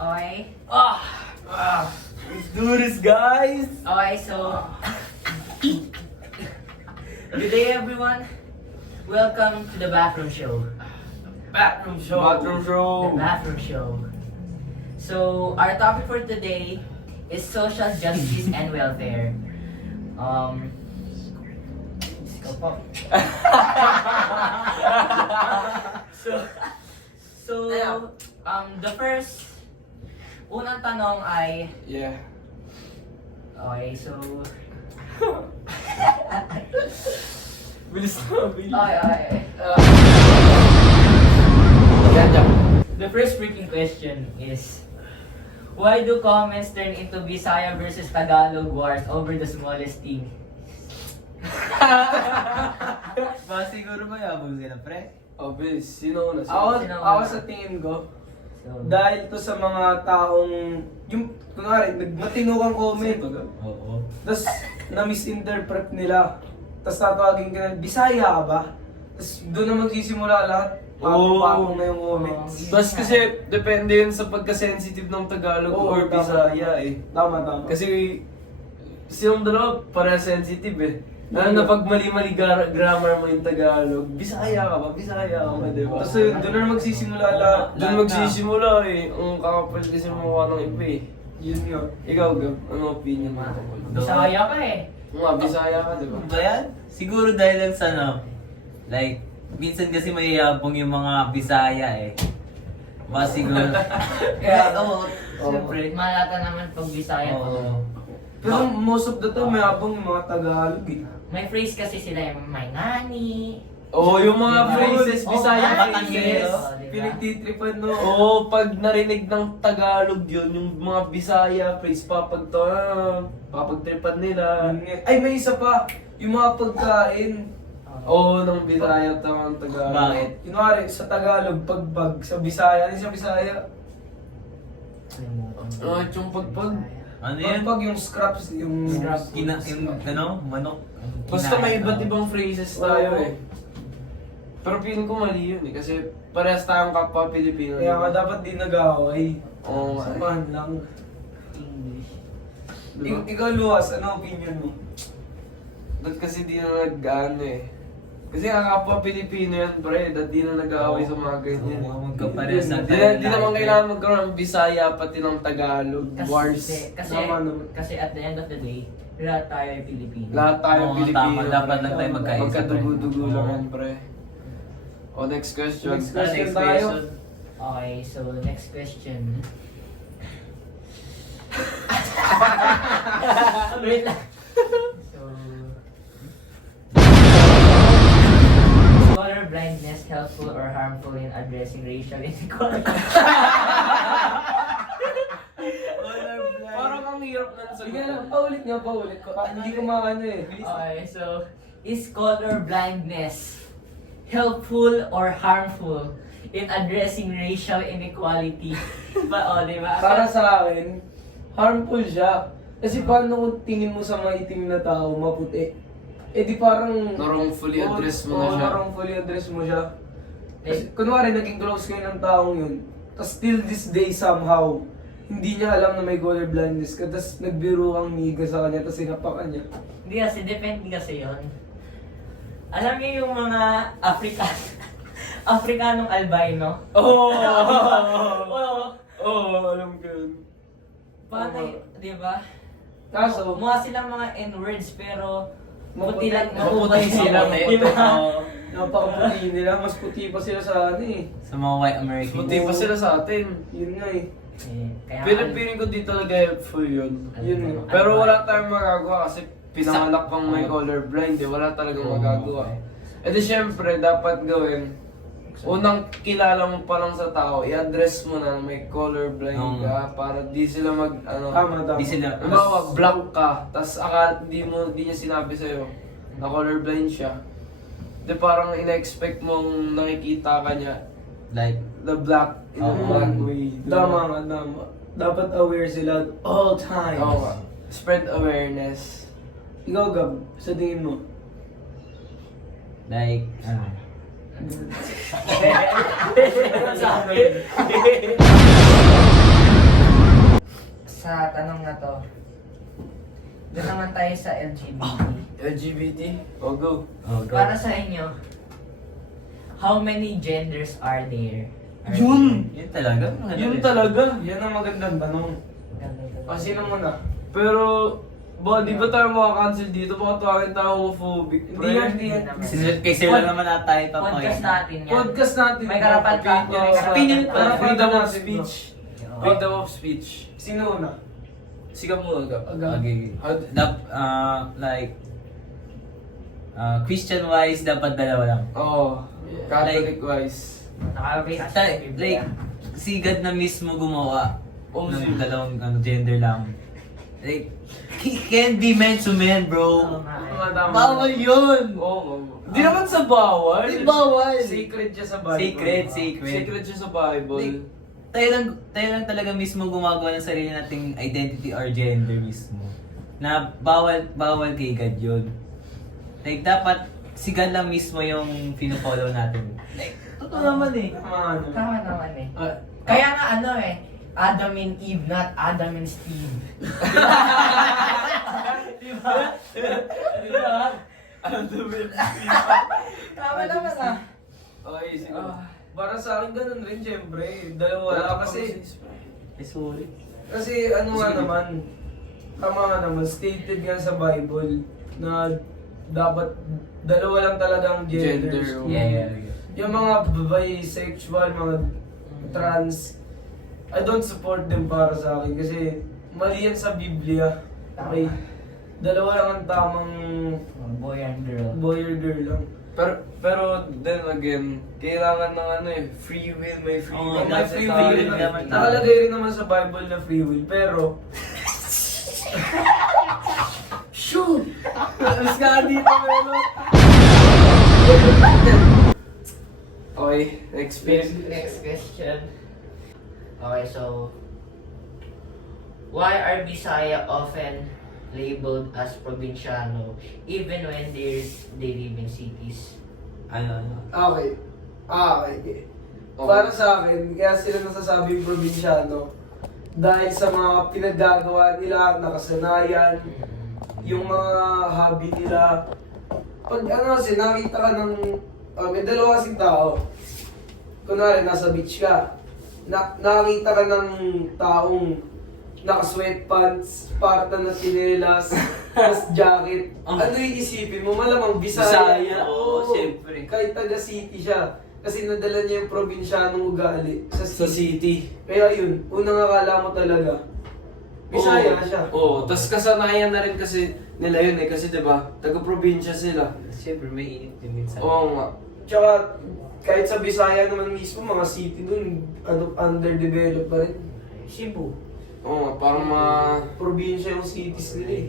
Okay. Let's do this, guys! Okay, so... Good day, everyone. Welcome to the Bathroom Show. Bathroom show! Bathroom show! The Bathroom Show. So, our topic for today is social justice and welfare. Ikaw po. The first, unang tanong ay, Yeah. okay, so, Bilis na, bilis. okay. Ganda. The first freaking question is, why do comments turn into Bisaya versus Tagalog wars over the smallest thing? Siguro mayabang sila, pre. Obvious, sino una? Sino Ako una? sa tingin ko, So, dahil to sa mga taong, yung, kunwari, matino kang comment, Oo. tapos na-misinterpret nila, tapos tatawagin ka na, Bisaya ka ba? Tapos doon na magsisimula lahat, patong na yung comments. Bas kasi depende yun sa pagka-sensitive ng Tagalog Oo, or tama, Bisaya eh. Tama. Kasi silang dalawa para sensitive eh. Lalo na pag mali-mali grammar mo yung Tagalog, Bisaya ka ba? Bisaya ka ba, diba? Tapos yun, doon na magsisimula lahat. Doon magsisimula eh. Ang kakapal kasi mukha ng iba eh. Yun yun. Ikaw, Gab, ano opinion mo? Bisaya ka eh. Mga Bisaya ka, diba? Ba yan? Siguro dahil lang sa ano, like, minsan kasi mayayabong yung mga Bisaya eh. Siguro. Kaya, Oo, siyempre. Malata naman pag Bisaya. Oo. Pero most of the time, may abang yung mga Tagalog eh. May phrase kasi sila yung may ngani. Oo, yung mga Diba? phrases, Bisaya Oo, phrases. Batangas. Diba? Pinagtitripan no. Oo, pag narinig ng Tagalog yun, yung mga Bisaya phrase, papagtripan nila. Ay, may isa pa. Yung mga pagkain. Oo, ng Bisaya tamang Tagalog. Bakit? Kunwari, sa Tagalog, pagbag. Sa Bisaya. Ano sa Bisaya? Yung pagpag. Ano yan? Pagbag yung scraps. Yung Scraps. Yung ano, manok. Basta may iba't ibang phrases tayo Oo. eh. Pero feeling ko mali yun eh, kasi parehas tayong kapwa Pilipino. Kaya nga dapat di nag-away. Oo nga. Samahan lang. English. Diba? Ikaw, Luas, ano opinion mo? Ba't kasi di na nag-ano eh. Kasi ang kapwa Pilipino yan, pre, dahil di na nag-aaway sa mga ganyan eh. Magkaparehas na Di naman kailangan magkaroon ng Bisaya pati ng Tagalog, wars. Kasi, Tama naman. kasi at the end of the day, lahat tayo ay Pilipino. Lahat tayo Oo, Pilipino. tama. Dapat lang tayo magkaisa, pre. Magkadugo-dugo lang Oo. yan, pre. O, next question. Next question tayo. Okay, so next question. Wait lang. So, is color blindness helpful or harmful in addressing racial inequality? Parang ang hirap na Sige sagot. lang, paulit nga, paulit. Hindi ko maano eh. Okay, so is color blindness helpful or harmful in addressing racial inequality? Di ba? Para sa akin, harmful siya. Kasi paano kung tingin mo sa maitim na tao, maputi? Eh di parang... Na-wrongfully address mo na Oo, siya. na-wrongfully address mo siya. Kasi, kunwari, naging close kayo ng taong yun. Tapos till this day somehow, hindi niya alam na may color blindness ka. Tapos nagbiro kang miga sa kanya, tapos sinapakan niya. Hindi kasi, depende kasi yun. Alam niyo yung mga Afrikanong albino? Oo! Oo. Oo, alam ko yun. Paano, di ba? Kaso, Mukha silang mga N-words pero Maputi. puti lang, Maputi sila, Di may. ba? napakaputi nila. Mas puti pa sila sa ano eh. Sa mga white Americans. Buti pa sila sa atin. Yun nga eh. Kaya Feeling ko di talaga helpful yun. Yun. Pero wala tayong magagawa kasi pinanganak kang may colorblind eh. Wala talagang magagawa. E di syempre, dapat gawin. Unang kilala mo pa lang sa tao, i-address mo na may colorblind ka para di sila Tama. Di sila. Halimbawa, black ka, tas di niya sinabi sa'yo na colorblind siya. Di parang ina-expect mong nakikita ka niya Like, the black in a Oo. black way. Tama nga, tama. Dapat aware sila at all times. Oo nga. Spread awareness. Ikaw, Gab, sa tingin mo? like, na to. Doon naman tayo sa LGBT. LGBT? Oh, go. Oh, go. Para sa inyo, how many genders are there? Yun! Yun talaga. Yun talaga. Yan ang magandang tanong. Sino muna? Pero, di ba tayo makakancel dito? Baka tawagin tayo homophobic. Hindi yan, hindi yan. Kay sila naman na tayo Podcast natin yan. Podcast natin. May karapan ka. Opinion pa. Para Freedom of natin, speech. Oo. Freedom of speech. Sino una? Sige mo, Aga. Okay. Like, Christian-wise, dapat dalawa lang. Oo. Catholic-wise. Nakabase sa Like, Biblia. si God na mismo gumawa Oh, ng dalawang gender lang. Like, he can't be man to man, Oo bro. nga eh. Mga tama. Bawal yun! Oo. Di naman sa bawal. Di bawal! Sacred siya sa Bible. Sacred. Secret siya sa Bible. Like, tayo lang talaga mismo gumagawa ng sarili nating identity or gender mismo. Na bawal kay God yun. Like, dapat si God lang mismo yung pino-follow natin. Like, totoo naman eh. Tama naman eh. Kaya nga ano eh, Adam and Eve, not Adam and Steve. Diba? Diba? Tama naman ah. Okay, sige. Ah. Para sa akin ganun rin, syempre. Dalawa lang kasi... Sorry. Kasi ano nga naman, tama nga naman, stated nga sa Bible na dapat dalawa lang talagang genders. Gender, Yeah. Yung mga bisexual, mga trans, I don't support them para sa akin kasi mali yan sa Biblia. Okay? Dalawa lang ang tamang Boy and girl. boy or girl lang. Pero then again, kailangan ng ano eh, free will, may free Oo, will. May dapat free tayo will naman. nakalagay rin naman sa Bible na free will, pero... Shoot! Alas ka dito, Melo! Okay, next page. Next question. Okay, so why are Bisaya often labeled as provinciano even when they live in cities? Ano? Okay. Okay. Para sa akin, kaya sila nasasabing probinsyano dahil sa mga pinaggagawa nila, nakasanayan, yung mga hobby nila. Pag ano kasi, nakita ka ng, may dalawa kasing tao. Kunwari, nasa beach ka. Nakakita ka ng taong naka-sweatpants, parta na sinelas, tas jacket. Ano yung isipin mo? Malamang Bisaya. Bisaya, oo, syempre. Kahit taga city siya. Kasi nadala niya yung probinsyanong ugali sa Sa city. city. Kaya yun, unang akala mo talaga, Bisaya siya. Oo, tas kasanayan na rin kasi nila yun eh. Kasi diba, taga-probinsya sila. Siyempre, may init din minsan. Oo nga. Tsaka, kahit sa Bisaya naman mismo, mga city dun, underdeveloped pa rin. Cebu. Oo nga, parang mga... Probinsya yung cities nila eh.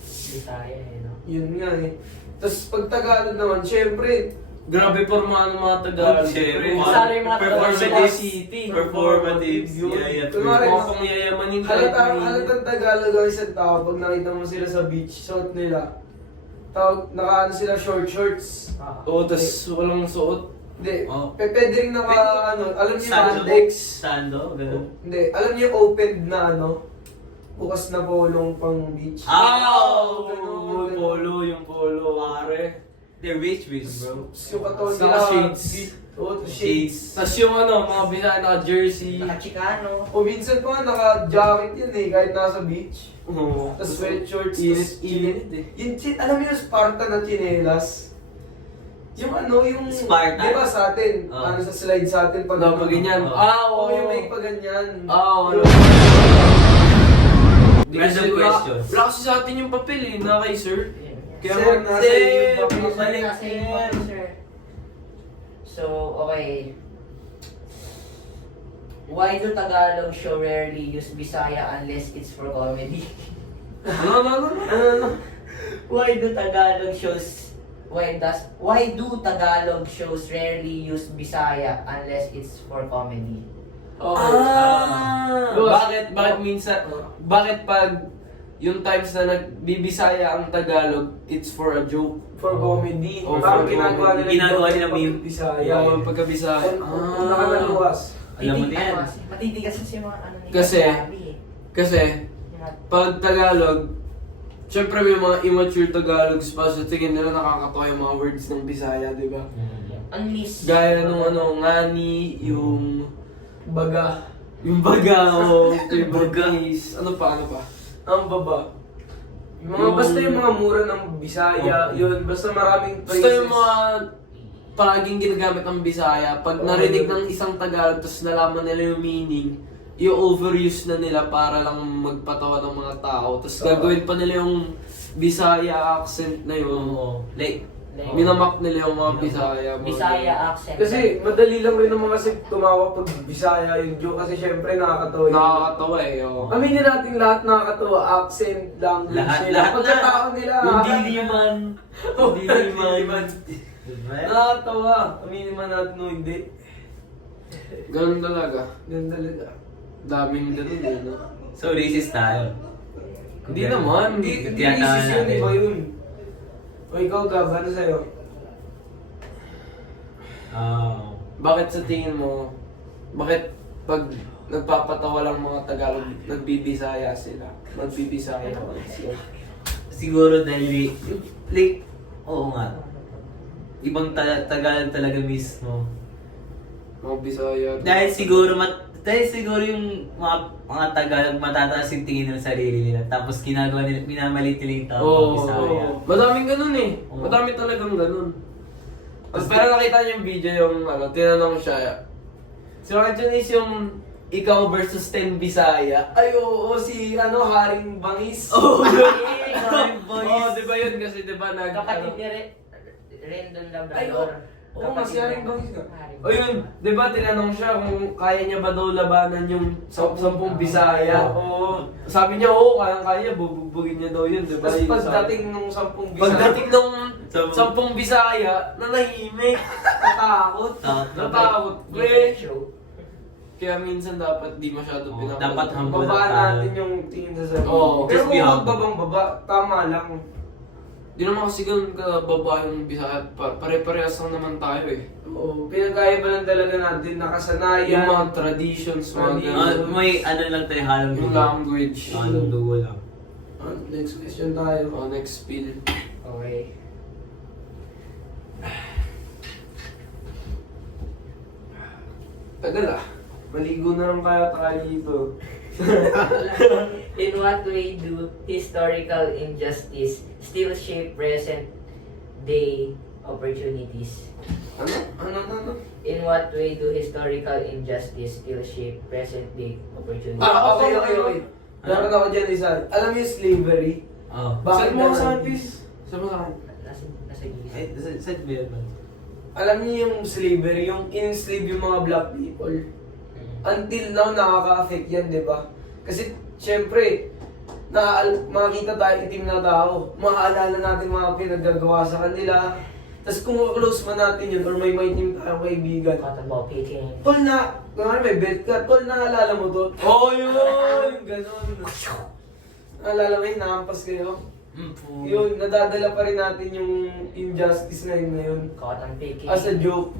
Bisaya eh, no? Yun nga eh. Tapos pag Tagalog naman, syempre, Grabe pormahan ng mga Tagalog. Siyempre, Sana yung mga performative city. Performative. Yun. Yeah. Kunwari, Mga pangyayamanin kahit halatang Tagalog ang isang tao pag nakita mo sila sa beach, suot nila. Nakaano sila short shorts. Oo, tas walang suot. Hindi, Oh. pwede rin naka, ano, alam niyo yung Sando. Mandex. Sando, gano'n. Hindi, alam niyo yung opened na ano, bukas na polong pang beach. Yung polo, yung polo, pare. They're rich, bro. Yung katawan Saka nila, shades. Oo, shades. Tas yung ano, mga Bisaya naka-jersey. Naka-Chicano. O minsan pa naka-jacket yun eh, kahit nasa beach. Oo. Tapos sweatshorts, Init eh. Yung alam mo yung Sparta na chinelas? Yung ano, yung... Sparta? Di ba sa atin? Oh. Ano sa slide sa atin? Pag Pag ganyan. Oh. Oo, yung may paganyan. Oo, Yung- Random question. Wala kasi sa atin yung papel eh, na kay sir. Kaya Sir, nasa iyo yung papel. Mabalik, Nasa iyo yung papel, sir. So, okay. Why do Tagalog show rarely use Bisaya unless it's for comedy? Ano? Why do Tagalog shows rarely use Bisaya unless it's for comedy? Bakit minsan, bakit pag yung times na nagbibisaya ang Tagalog, it's for a joke? For comedy. Oh, Parang for ginagawa comedy. nila Ginagawa yung nila meme. Bisaya. Yung pagkabisaya. Kung nakanaluwas. Alam mo na yan. Matitigas kasi yung mga ano ni Kasi- Gabi eh. Kasi, Yung mga- pag Tagalog, syempre may mga immature Tagalogs pa sa tingin nila nakakatawa yung mga words ng Bisaya, di ba? Unleash. Gaya nung ngani, yung Baga. baga o Baga. is, ano pa? Ang baba. Yung mga, basta yung mga mura ng Bisaya, yun, basta maraming Basta yung mga palaging ginagamit ng Bisaya, pag narinig ng isang Tagalog tapos nalaman nila yung meaning, i-overuse na nila para lang magpatawa ng mga tao. Tapos gagawin pa nila yung Bisaya accent na yun. Oo. Like, Minamak nila yung mga Bisaya. mga Bisaya ganun. accent. Kasi madali lang rin naman kasi tumawa pag Bisaya yung joke kasi syempre nakakatawa yun. Nakakatawa eh. Oh. Aminin natin lahat nakakatawa, accent, language Lahat, nila, lahat, pagkatao nila. hindi man. Hindi man. Diba? Nakakatawa. Aminin man natin o hindi. Ganun talaga. Ganda talaga. Daming ganun eh. No? So, racist tayo. Hindi naman. Hindi Kaya racist yun, natin. iba yun. O ikaw, Gab, ano sa'yo? Bakit sa tingin mo, bakit pag nagpapatawa lang mga Tagalog, nagbibisaya sila? Nagbibisaya sila. Siguro dahil, like, oo nga. Ibang Tagalog talaga mismo. Mga Bisaya. Dahil siguro yung mga Tagalog matataas yung tingin nila sa sarili nila. Tapos ginagawa nila, minamalit nila yung tao ng Bisaya. Madaming ganun eh. Oo. Madami talagang ganun. Tapos pero nakita niyo yung video yung tinanong siya. Si Rajon is yung ikaw versus 10 Bisaya. Ay, oo, si Haring Bangis. Oh, Haring Bangis. Oo, di ba yun? Kasi di ba Kapatid ni Rendon Ay, oo. Labrador. Oo nga, si Haring Bangis nga. O yun, di ba tinanong siya kung kaya niya ba daw labanan yung 10 Bisaya? Oo. Sabi niya, oo, kaya, bubugbugin niya daw yun, di ba? Tapos Yung pagdating nung 10 Bisaya, Pagdating ng Sampung- 10 Bisaya, nanahimik. natakot. Natakot. Great Pre. show. Kaya minsan dapat di masyado Oo, pinapanood. dapat humble. Babaan natin yung tingin sa sarili. Oo. Pero Just be kung humble. magbabang baba, tama lang. Di naman kasi ganun kababa yung Bisaya. Pare-parehas lang naman tayo eh. Oo, pinagkaiba lang talaga natin, nakasanayan. Yung mga traditions, mga ganun. May ano lang tayo, halang Yung dugo. language. Halang dugo lang. Next question tayo. Next spill. Okay. Tagal ah. Maligo na lang kaya tayo dito. In what way do historical injustice still shape present day opportunities? Ano? In what way do historical injustice still shape present day opportunities? Okay. Meron ako dyan isa. Alam mo yung slavery? Oh. Bakit Saan mo sa ganun? Pis? Saan mo sa akin? Nasa gilid. Ay, sa Vietnam. Alam niyo yung slavery, yung in-slave yung mga black people. Until now, nakaka-affect yan, di ba? Kasi, syempre, makikita tayo itim na tao. Maaalala natin mga pinagagawa sa kanila. Tapos kung close man natin yun, or may maitim tayong kaibigan. Cotton ball picking. Tol na, kung ano may belt ka, tol, naalala mo to? Oh, yun! Yung ganon. Naalala mo yun, nakampas kayo? Yun, nadadala pa rin natin yung injustice na yun ngayon. Cotton picking. As a joke.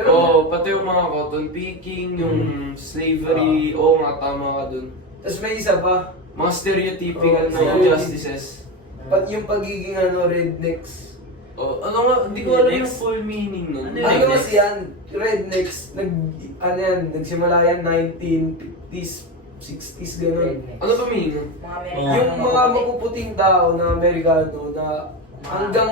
Oo, pati yung mga cotton picking, yung slavery, oo nga, tama ka dun. Tapos may isa pa, Mga stereotypical Oo, na injustices. yung pagiging rednecks. Oh, ano nga, hindi ko alam yung full meaning nun. Ano yun? Ano kasi yan, rednecks, nagsimula yan 1950s, 60s, gano'n. Rednecks. Ano ba meaning nun? Mga Oh. Amerikano. Yung mga mapuputing tao na Amerikano na hanggang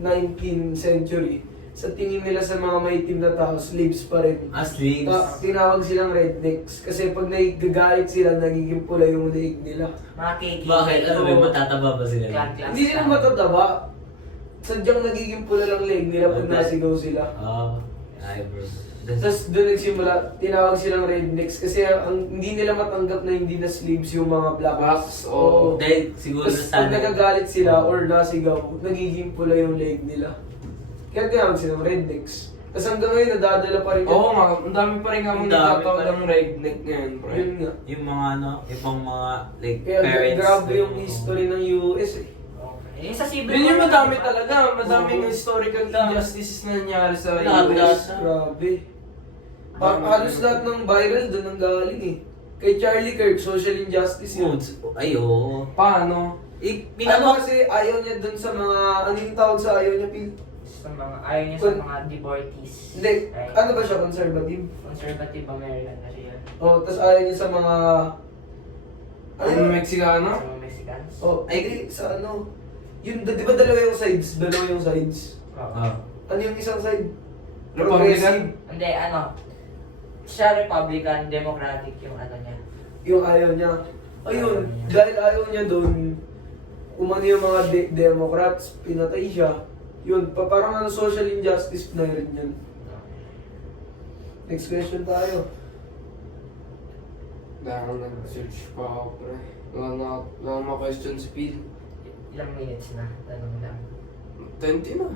19th century, sa tingin nila sa mga maitim na tao, slaves pa rin. Slaves. Tinawag silang rednecks kasi pag nagagalit sila, nagiging pula yung leeg nila. Mga KKK. Bakit? Ano ba, matataba ba sila? Clan. Hindi sila matataba. Sadyang nagiging pula lang leeg nila pag nasigaw sila. Ay bro. Tapos doon nagsimula, tinawag silang rednecks kasi hindi nila matanggap na hindi na slaves yung mga blacks. Blacks, oo. Dahil siguro Tapos pag nagagalit sila or nasigaw, nagiging pula yung leg nila. Kaya tinawag silang rednecks. Tapos hanggang ngayon, nadadala pa rin yun. Oo nga, ang dami pa rin nga Ang mga dami nagtatawag pa rin. ng redneck ngayon, pre. Yun nga. Yung mga ibang mga like Kaya parents. grabe yung history ng US eh. Okay. Yung sa civil Yun yung war, madami diba? talaga, madaming historical injustices na nangyari sa Lahat, US. lahat. Grabe. Halos lahat ng viral doon ang galing eh. Kay Charlie Kirk, social injustice yun. Ay, oo. Paano? Ano kasi ayaw niya doon sa mga, ano yung tawag sa ayaw niya, Pil? Sa mga, ayaw niya sa mga deportees. Hindi, Right? ano ba siya, conservative? Conservative American kasi yan. Oh, tapos ayaw niya sa mga... Ano yun? Mexicano? Sa mga Mexicans. Oh, ay, sa ano? Yun, di ba dalawa yung sides? Dalawa yung sides. Oo. Ano yung isang side? Republican? Hindi, ano, siya Republican, Democratic yung ano niya. Yung ayaw niya. Ayun, dahil ayaw niya doon, umano yung mga Democrats, pinatay siya. Yun, parang ano, social injustice na rin yan. Next question tayo. Dahil nag-search pa ako, pre. Wala na ma-question si Phil. Ilang minutes na, tanong lang. 20 na.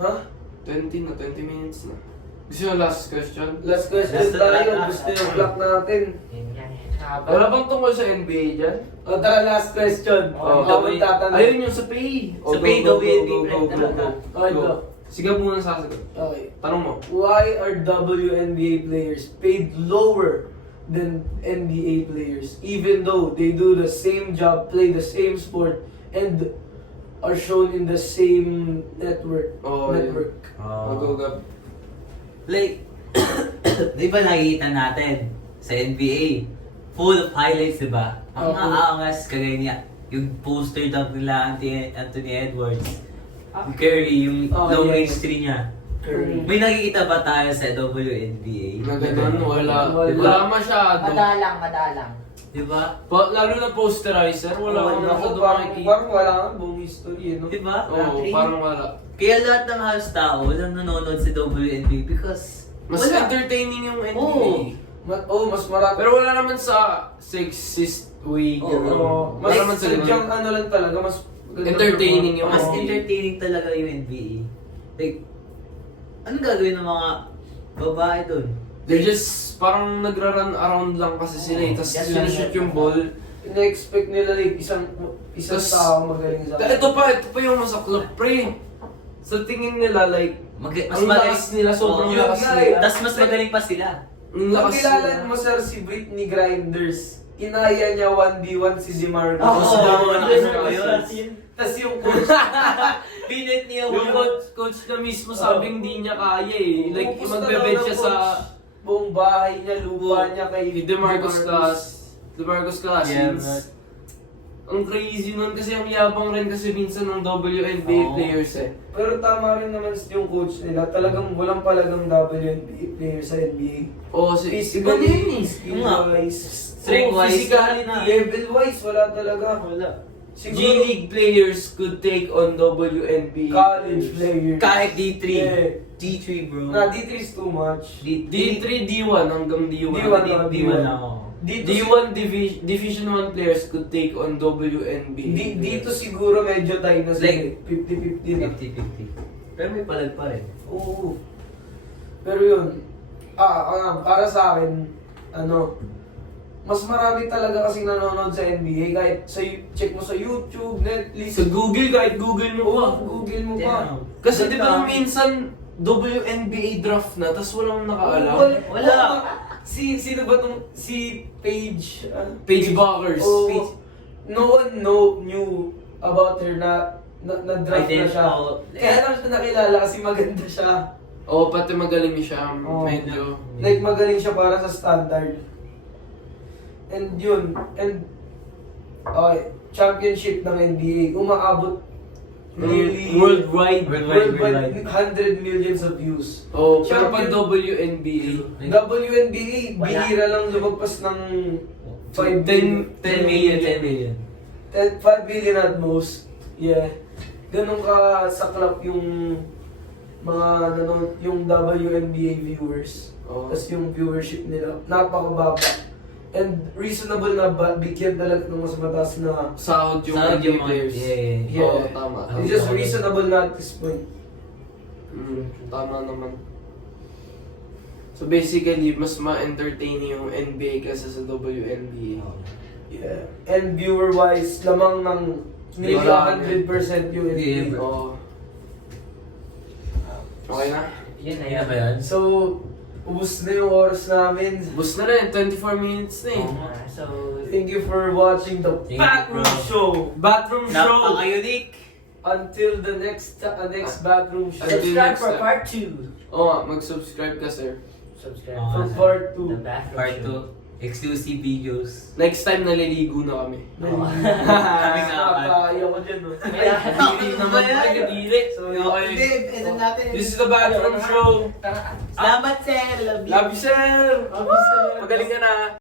Ha? 20 minutes na. Gusto nyo last question? Last question Last- tayo. last- Gusto yung block natin. Yun yan eh. Wala bang tungkol sa NBA dyan? O tara, last question. Oh, Ako magtatanong. Ayun yung sa pay. Sa pay, WNBA talaga. Okay, go. Sige muna sasagot. Okay. Tanong mo. Why are WNBA players paid lower than NBA players even though they do the same job, play the same sport, and are shown in the same network? Oh, yeah. network. Magugab. Like, di ba nakikita natin sa NBA, full of highlights, di ba? Ang Okay. aangas, kagaya niya, yung poster dunk nila Anthony Edwards, yung Curry, yung Oh, long yeah. range 3 niya. Curry. May nakikita ba tayo sa WNBA? Na ganun, wala. Wala. Wala masyado. Madalang. Di ba? Lalo na posterizer, wala Wala. akong masyado Parang makikita. wala nga buong history, no? Di ba? Oo, parang wala. Kaya lahat ng halos tao walang nanonood sa WNBA because Mas wala. entertaining yung NBA. Oo. Mas marami. Pero wala naman sa sexist way. Oo. ganun. Mas Mas naman sa sadyang ano lang talaga, mas Entertaining yung- Mas Oo. entertaining talaga yung NBA. Like, anong gagawin ng mga babae dun? They're just parang nagra-run around lang kasi sila eh. Tapos Yes, sinushoot yes. yung ball. ina-expect nila like isang Tas- tao magaling sa Ito pa yung masaklap, pre. Sa tingin nila, like, Mas ang magaling lakas nila, sobrang Oo. lakas Yun nga nila. eh. Tas mas magaling pa sila. Ang lakas Nakilala nila. mo sir si Britney Grinders. Inaya niya 1v1 si DeMarcus. Oo, Tapos nakasama ko yun. Tapos yung coach, Pilit niya Yung coach na mismo sabing hindi niya kaya eh. Like, Pupusta magbebed daw ng siya sa buong bahay niya, lupa niya kay DeMarcus Cousins. Yeah, Ang crazy nun kasi ang yabang rin kasi minsan ng WNBA Oo. players eh. Pero tama rin naman yung coach nila. Talagang walang palagang WNBA player sa NBA. Oo, iba na yun eh. skill-wise, Strength-wise, physicality, na. level-wise, wala talaga. Wala. G-League players could take on WNBA College players. players. Kahit D3. Yeah. D3 bro. Na, D3 is too much. D3, D1 hanggang D1. D1 D1 lang ako. Dito, Division 1 players could take on WNBA. dito siguro medyo tayo na Like, 50-50 na. 50-50. Pero may palag pa rin. Oo. Pero yun, para sa akin, mas marami talaga kasi nanonood sa NBA. Kahit check mo sa YouTube, Netflix, Sa Google, kahit Google mo pa. Google mo pa. Kasi di ba minsan WNBA draft na, tas walang nakaalam. Wala. Sino ba tong, si Paige? Paige Buckers. Oo. No one knew about her na draft na siya. Kaya lang siya nakilala kasi maganda siya. Oo, pati magaling siya. Oo. Medyo. Like magaling siya para sa standard. And yun, championship ng NBA, umaabot nearly Worldwide. Worldwide. 100 millions of views. Oo, pero pag Champion- WNBA, WNBA, Wala. bihira lang lumagpas ng 10 10 million, 10 million. 5 billion at most. Yeah. Ganun ka saklap yung mga yung WNBA viewers. Oo. Tapos yung viewership nila, napakababa. And reasonable na bigyan talaga ng mas mataas na sahod yung Sahod NBA yung mga- players. yeah. Oo, tama. it's just reasonable na at this point. Tama naman. So basically, mas ma-entertaining yung NBA kaysa sa WNBA. Yeah. And viewer-wise, lamang ng maybe Marami. 100% yung NBA. Yeah. Oo. Okay na? Yun na Kaya yun. ba yan? So, ubus na yung oras namin. Bus na rin, 24 minutes na eh. So, Thank you for watching the Thank you, Backroom bro. Show. Bathroom Show. Napaka-unique. Until the next Bathroom Show. Until subscribe next for time. part 2. Oo nga, mag-subscribe ka sir. Subscribe Oo, For for part 2. the bathroom Part show. 2. Exclusive videos. Next time naliligo na kami. Oo. Kami nga. Nakakaayaw ko dyan, no? Kadiri naman Ay, tayo. kadiri. Okay. Hindi, ano natin. This is the Bathroom Show. Salamat, sir. Love you. Love you, sir! Love you, sir. Magaling ka na.